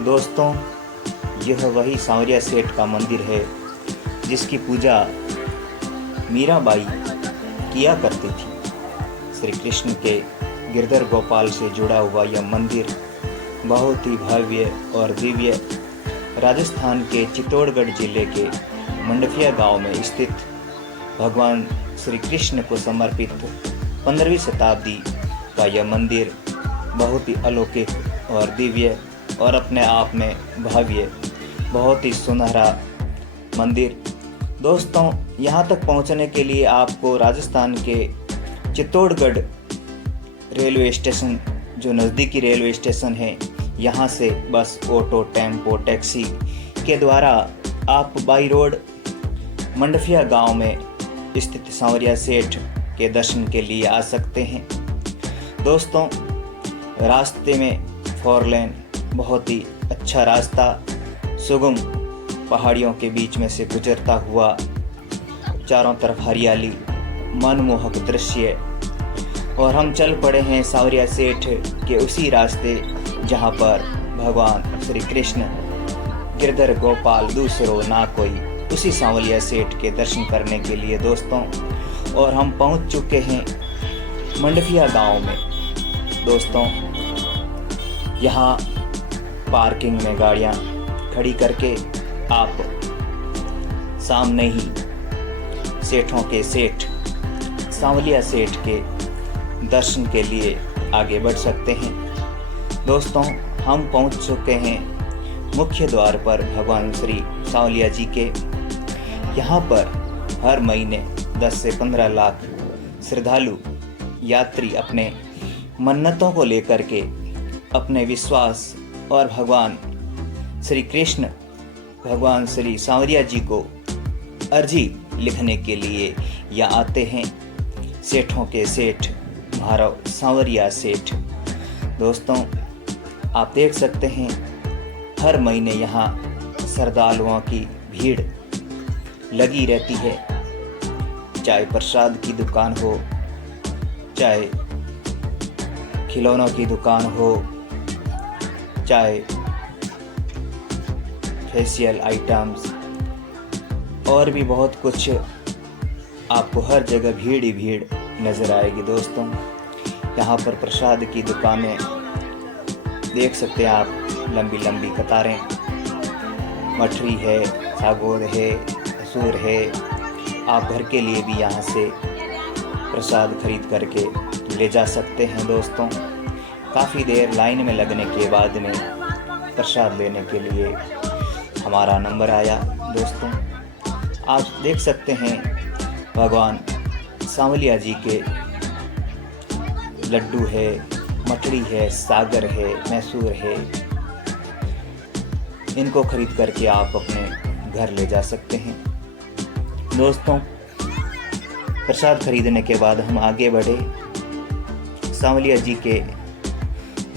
दोस्तों, यह वही सांवरिया सेठ का मंदिर है जिसकी पूजा मीराबाई किया करती थी। श्री कृष्ण के गिरधर गोपाल से जुड़ा हुआ यह मंदिर बहुत ही भव्य और दिव्य राजस्थान के चित्तौड़गढ़ जिले के मंडफिया गांव में स्थित भगवान श्री कृष्ण को समर्पित 15वीं शताब्दी का यह मंदिर बहुत ही अलौकिक और दिव्य और अपने आप में भव्य, बहुत ही सुनहरा मंदिर। दोस्तों, यहाँ तक पहुँचने के लिए आपको राजस्थान के चित्तौड़गढ़ रेलवे स्टेशन, जो नज़दीकी रेलवे स्टेशन है, यहाँ से बस, ऑटो, टेम्पो, टैक्सी के द्वारा आप बाई रोड मंडफिया गांव में स्थित सांवरिया सेठ के दर्शन के लिए आ सकते हैं। दोस्तों, रास्ते में 4 लेन बहुत ही अच्छा रास्ता सुगम पहाड़ियों के बीच में से गुजरता हुआ, चारों तरफ हरियाली, मनमोहक दृश्य, और हम चल पड़े हैं सांवरिया सेठ के उसी रास्ते जहां पर भगवान श्री कृष्ण गिरधर गोपाल दूसरो ना कोई, उसी सांवरिया सेठ के दर्शन करने के लिए दोस्तों। और हम पहुंच चुके हैं मंडफिया गांव में। दोस्तों, यहाँ पार्किंग में गाड़ियाँ खड़ी करके आप सामने ही सेठों के सेठ सांवरिया सेठ के दर्शन के लिए आगे बढ़ सकते हैं। दोस्तों, हम पहुंच चुके हैं मुख्य द्वार पर भगवान श्री सांवरिया जी के। यहाँ पर हर महीने 10 से 15 लाख श्रद्धालु यात्री अपने मन्नतों को लेकर के अपने विश्वास और भगवान श्री कृष्ण, भगवान श्री सांवरिया जी को अर्जी लिखने के लिए यहाँ आते हैं। सेठों के सेठ महाराव सांवरिया सेठ। दोस्तों, आप देख सकते हैं हर महीने यहाँ श्रद्धालुओं की भीड़ लगी रहती है। चाहे प्रसाद की दुकान हो, चाहे खिलौनों की दुकान हो, चाहे फेशियल आइटम्स, और भी बहुत कुछ, आपको हर जगह भीड़ ही भीड़ नज़र आएगी। दोस्तों, यहाँ पर प्रसाद की दुकानें देख सकते हैं आप, लंबी लंबी कतारें, मठरी है, सागौद है, असूर है। आप घर के लिए भी यहाँ से प्रसाद खरीद करके ले जा सकते हैं। दोस्तों, काफ़ी देर लाइन में लगने के बाद में प्रसाद लेने के लिए हमारा नंबर आया। दोस्तों, आप देख सकते हैं भगवान सांवरिया जी के लड्डू है, मठड़ी है, सागर है, मैसूर है। इनको खरीद करके आप अपने घर ले जा सकते हैं। दोस्तों, प्रसाद खरीदने के बाद हम आगे बढ़े सांवरिया जी के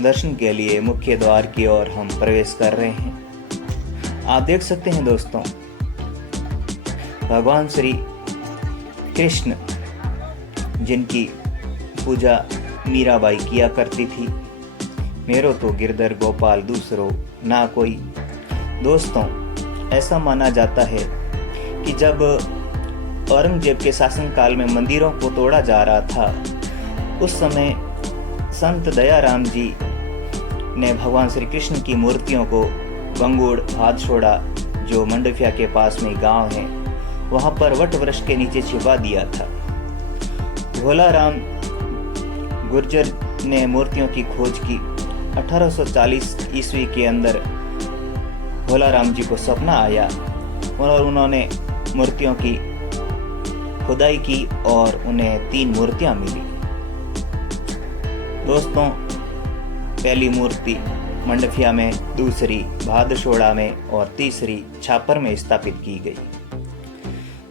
दर्शन के लिए मुख्य द्वार की ओर हम प्रवेश कर रहे हैं। आप देख सकते हैं दोस्तों, भगवान श्री कृष्ण जिनकी पूजा मीराबाई किया करती थी, मेरो तो गिरधर गोपाल दूसरो ना कोई। दोस्तों, ऐसा माना जाता है कि जब औरंगजेब के शासनकाल में मंदिरों को तोड़ा जा रहा था, उस समय संत दयाराम जी ने भगवान श्री कृष्ण की मूर्तियों को बंगुड़ भादसोड़ा, जो मंडफिया के पास में गांव है, वहां पर वट वृक्ष के नीचे छिपा दिया था। भोलाराम गुर्जर ने मूर्तियों की खोज की। 1840 ईस्वी के अंदर भोलाराम जी को सपना आया और उन्होंने मूर्तियों की खुदाई की और उन्हें 3 मूर्तियां मिली। दोस्तों, पहली मूर्ति मंडफिया में, दूसरी भादसोड़ा में और तीसरी छापर में स्थापित की गई।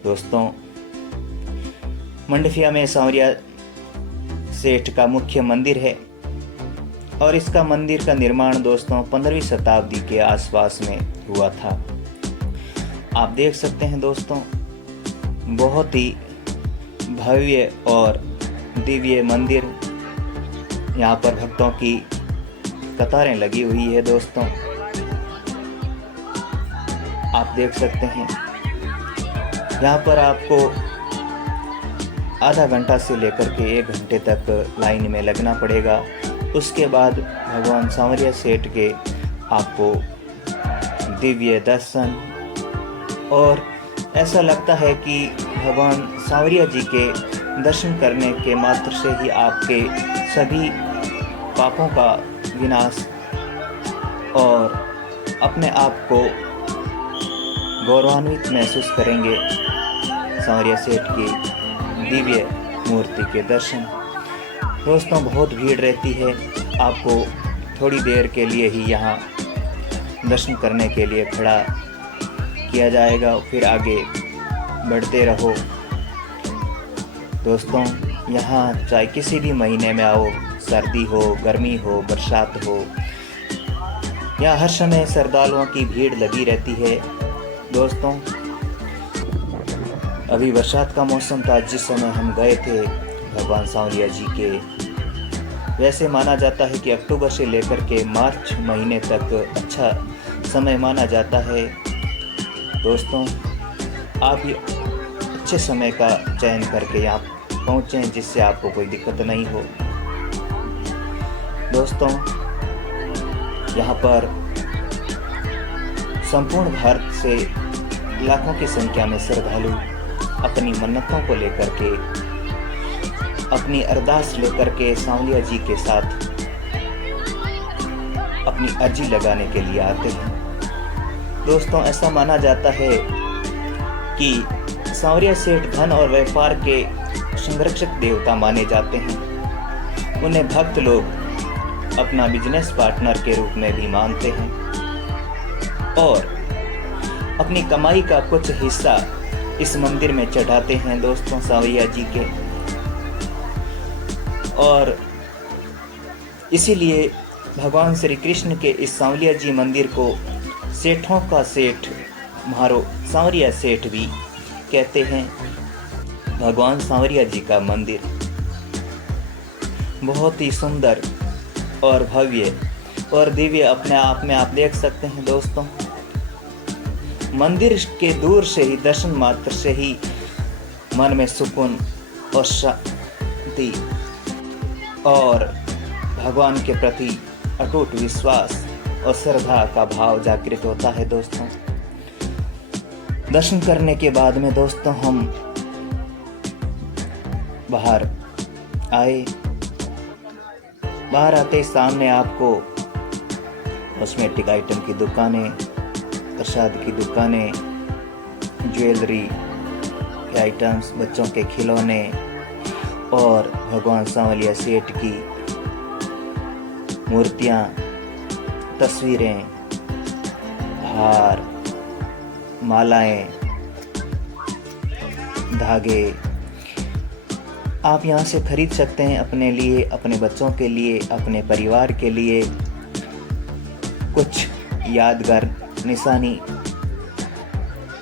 दोस्तों, मंडफिया में सांवरिया सेठ का मुख्य मंदिर है और इसका मंदिर का निर्माण दोस्तों 15वीं शताब्दी के आसपास में हुआ था। आप देख सकते हैं दोस्तों, बहुत ही भव्य और दिव्य मंदिर। यहाँ पर भक्तों की कतारें लगी हुई है। दोस्तों, आप देख सकते हैं। यहाँ पर आपको आधा घंटा से लेकर के 1 घंटे तक लाइन में लगना पड़ेगा। उसके बाद भगवान सांवरिया सेठ के आपको दिव्य दर्शन, और ऐसा लगता है कि भगवान सांवरिया जी के दर्शन करने के मात्र से ही आपके सभी पापों का विनाश और अपने आप को गौरवान्वित महसूस करेंगे सांवरिया सेठ की दिव्य मूर्ति के दर्शन। दोस्तों, बहुत भीड़ रहती है, आपको थोड़ी देर के लिए ही यहाँ दर्शन करने के लिए खड़ा किया जाएगा, फिर आगे बढ़ते रहो। दोस्तों, यहाँ चाहे किसी भी महीने में आओ, सर्दी हो, गर्मी हो, बरसात हो, यहाँ हर समय श्रद्धालुओं की भीड़ लगी रहती है। दोस्तों, अभी बरसात का मौसम था जिस समय हम गए थे भगवान सांवरिया जी के। वैसे माना जाता है कि अक्टूबर से लेकर के मार्च महीने तक अच्छा समय माना जाता है। दोस्तों, आप ये अच्छे समय का चयन करके यहाँ पहुँचें जिससे आपको कोई दिक्कत नहीं हो। दोस्तों, यहाँ पर संपूर्ण भारत से लाखों की संख्या में श्रद्धालु अपनी मन्नतों को लेकर के, अपनी अरदास लेकर के सांवरिया जी के साथ अपनी अर्जी लगाने के लिए आते हैं। दोस्तों, ऐसा माना जाता है कि सांवरिया सेठ धन और व्यापार के संरक्षक देवता माने जाते हैं। उन्हें भक्त लोग अपना बिजनेस पार्टनर के रूप में भी मानते हैं और अपनी कमाई का कुछ हिस्सा इस मंदिर में चढ़ाते हैं दोस्तों सांवरिया जी के। और इसीलिए भगवान श्री कृष्ण के इस सांवरिया जी मंदिर को सेठों का सेठ म्हारो सांवरिया सेठ भी कहते हैं। भगवान सांवरिया जी का मंदिर बहुत ही सुंदर और भव्य और दिव्य अपने आप में आप देख सकते हैं। दोस्तों, मंदिर के दूर से ही दर्शन मात्र से ही मन में सुकून और शांति और भगवान के प्रति अटूट विश्वास और श्रद्धा का भाव जागृत होता है। दोस्तों, दर्शन करने के बाद में दोस्तों हम बाहर आए। बाहर आते सामने आपको कॉस्मेटिक आइटम की दुकानें, प्रसाद की दुकानें, ज्वेलरी के आइटम्स, बच्चों के खिलौने और भगवान सांवरिया सेठ की मूर्तियाँ, तस्वीरें, हार, मालाएं, धागे आप यहाँ से खरीद सकते हैं अपने लिए, अपने बच्चों के लिए, अपने परिवार के लिए कुछ यादगार निशानी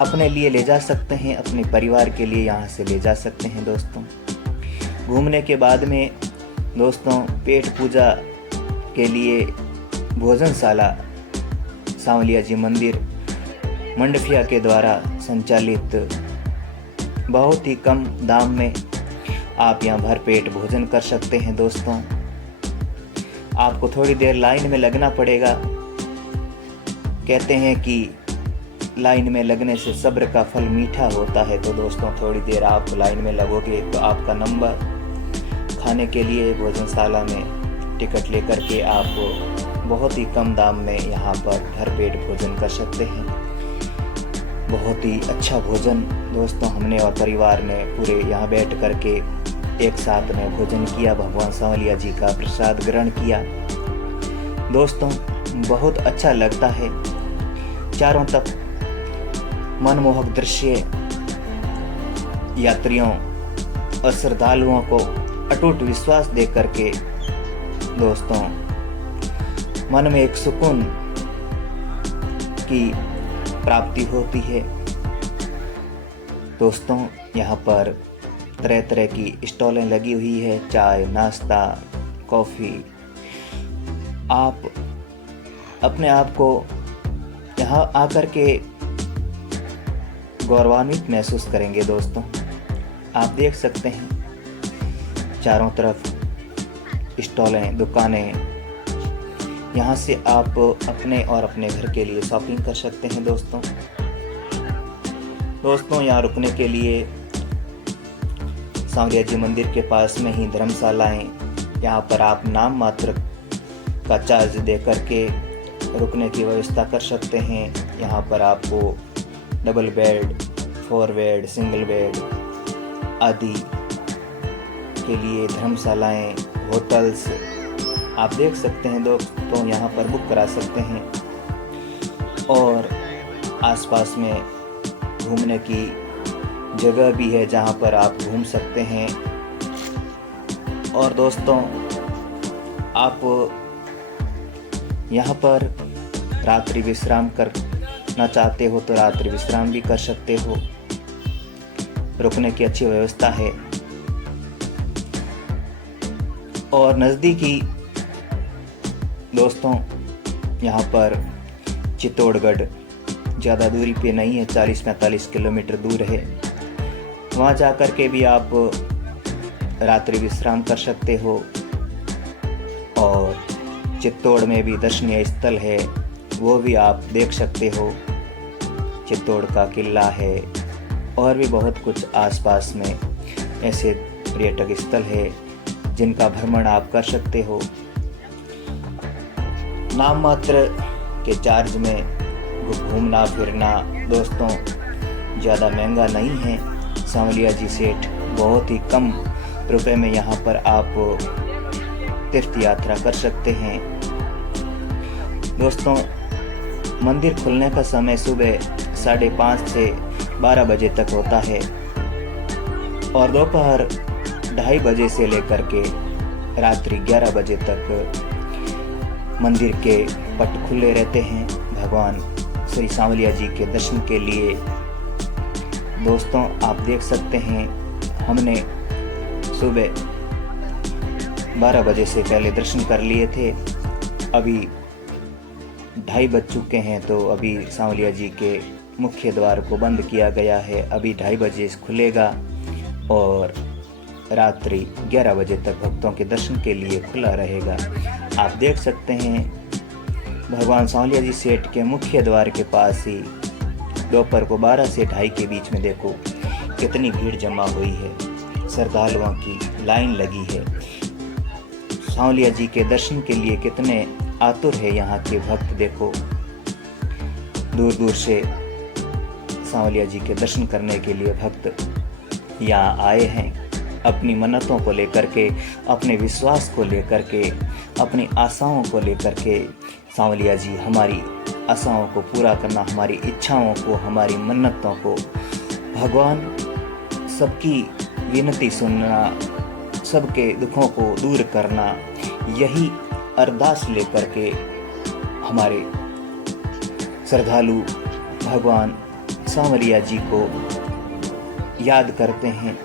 अपने लिए ले जा सकते हैं, अपने परिवार के लिए यहाँ से ले जा सकते हैं। दोस्तों, घूमने के बाद में दोस्तों पेट पूजा के लिए भोजनशाला सांवरिया जी मंदिर मंडफिया के द्वारा संचालित बहुत ही कम दाम में आप यहाँ भरपेट भोजन कर सकते हैं। दोस्तों, आपको थोड़ी देर लाइन में लगना पड़ेगा। कहते हैं कि लाइन में लगने से सब्र का फल मीठा होता है। तो दोस्तों, थोड़ी देर आप लाइन में लगोगे तो आपका नंबर खाने के लिए भोजनशाला में टिकट लेकर के आप बहुत ही कम दाम में यहाँ पर भरपेट भोजन कर सकते हैं। बहुत ही अच्छा भोजन दोस्तों हमने और परिवार ने पूरे यहाँ बैठ करके एक साथ में भोजन किया, भगवान सांवरिया जी का प्रसाद ग्रहण किया। दोस्तों, बहुत अच्छा लगता है। चारों तरफ मनमोहक दृश्य यात्रियों और श्रद्धालुओं को अटूट विश्वास दे करके दोस्तों मन में एक सुकून की प्राप्ति होती है। दोस्तों, यहाँ पर तरह तरह की स्टॉलें लगी हुई है, चाय, नाश्ता, कॉफ़ी। आप अपने आप को यहाँ आकर के गौरवान्वित महसूस करेंगे। दोस्तों, आप देख सकते हैं चारों तरफ स्टॉलें, दुकानें। यहाँ से आप अपने और अपने घर के लिए शॉपिंग कर सकते हैं। दोस्तों यहाँ रुकने के लिए सांवरिया जी मंदिर के पास में ही धर्मशालाएँ, यहाँ पर आप नाम मात्र का चार्ज दे करके रुकने की व्यवस्था कर सकते हैं। यहाँ पर आपको double bed, 4 bed, single bed आदि के लिए धर्मशालाएँ, होटल्स आप देख सकते हैं। दोस्तों यहाँ पर बुक करा सकते हैं और आसपास में घूमने की जगह भी है जहाँ पर आप घूम सकते हैं। और दोस्तों आप यहाँ पर रात्रि विश्राम करना चाहते हो तो रात्रि विश्राम भी कर सकते हो। रुकने की अच्छी व्यवस्था है। और नज़दीकी दोस्तों यहाँ पर चित्तौड़गढ़ ज़्यादा दूरी पे नहीं है, 40-45 किलोमीटर दूर है। वहाँ जा कर के भी आप रात्रि विश्राम कर सकते हो। और चित्तौड़ में भी दर्शनीय स्थल है, वो भी आप देख सकते हो। चित्तौड़ का किला है और भी बहुत कुछ आसपास में ऐसे पर्यटक स्थल है जिनका भ्रमण आप कर सकते हो। नाम मात्र के चार्ज में घूमना फिरना दोस्तों ज़्यादा महंगा नहीं है। सांवलिया जी सेठ बहुत ही कम रुपए में यहाँ पर आप तीर्थ यात्रा कर सकते हैं। दोस्तों मंदिर खुलने का समय सुबह 5:30 से 12 बजे तक होता है और दोपहर 2:30 बजे से लेकर के रात्रि 11 बजे तक मंदिर के पट खुले रहते हैं भगवान श्री सांवलिया जी के दर्शन के लिए। दोस्तों आप देख सकते हैं हमने सुबह 12 बजे से पहले दर्शन कर लिए थे। अभी 2:30 बज चुके हैं तो अभी सांवलिया जी के मुख्य द्वार को बंद किया गया है। अभी 2:30 बजे खुलेगा और रात्रि 11 बजे तक भक्तों के दर्शन के लिए खुला रहेगा। आप देख सकते हैं भगवान सांवलिया जी सेठ के मुख्य द्वार के पास ही दोपहर को 12 से 2:30 के बीच में देखो कितनी भीड़ जमा हुई है, श्रद्धालुओं की लाइन लगी है। सांवलिया जी के दर्शन के लिए कितने आतुर है यहाँ के भक्त। देखो दूर दूर से सांवलिया जी के दर्शन करने के लिए भक्त यहाँ आए हैं, अपनी मन्नतों को लेकर के, अपने विश्वास को लेकर के, अपनी आशाओं को लेकर के। सांवलिया जी हमारी आशाओं को पूरा करना, हमारी इच्छाओं को, हमारी मन्नतों को, भगवान सबकी विनती सुनना, सबके दुखों को दूर करना, यही अरदास लेकर के हमारे श्रद्धालु भगवान सांवलिया जी को याद करते हैं।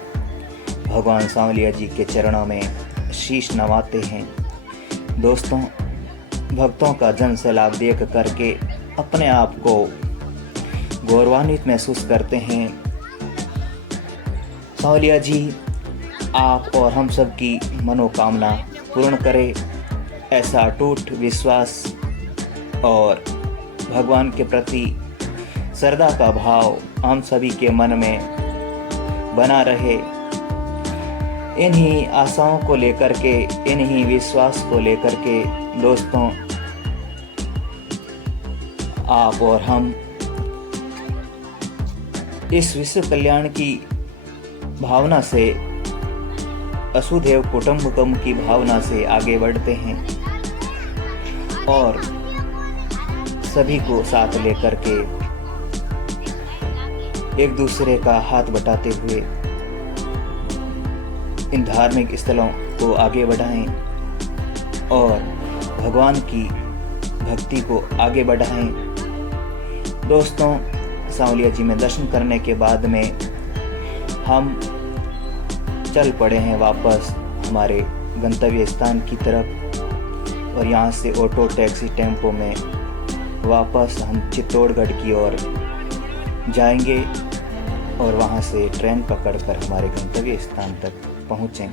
भगवान सांवलिया जी के चरणों में शीश नवाते हैं। दोस्तों भक्तों का जन सैलाब देख करके अपने आप को गौरवान्वित महसूस करते हैं। सांवलिया जी आप और हम सब की मनोकामना पूर्ण करे, ऐसा अटूट विश्वास और भगवान के प्रति श्रद्धा का भाव हम सभी के मन में बना रहे। इन्हीं आशाओं को लेकर के, इन्हीं विश्वास को लेकर के दोस्तों आप और हम इस विश्व कल्याण की भावना से, वसुधैव कुटुंबकम की भावना से आगे बढ़ते हैं और सभी को साथ लेकर के एक दूसरे का हाथ बटाते हुए इन धार्मिक स्थलों को आगे बढ़ाएं और भगवान की भक्ति को आगे बढ़ाएं। दोस्तों सांवलिया जी में दर्शन करने के बाद में हम चल पड़े हैं वापस हमारे गंतव्य स्थान की तरफ और यहाँ से ऑटो, टैक्सी, टेम्पो में वापस हम चित्तौड़गढ़ की ओर जाएंगे। और वहाँ से ट्रेन पकड़कर हमारे गंतव्य स्थान तक पहुँचें।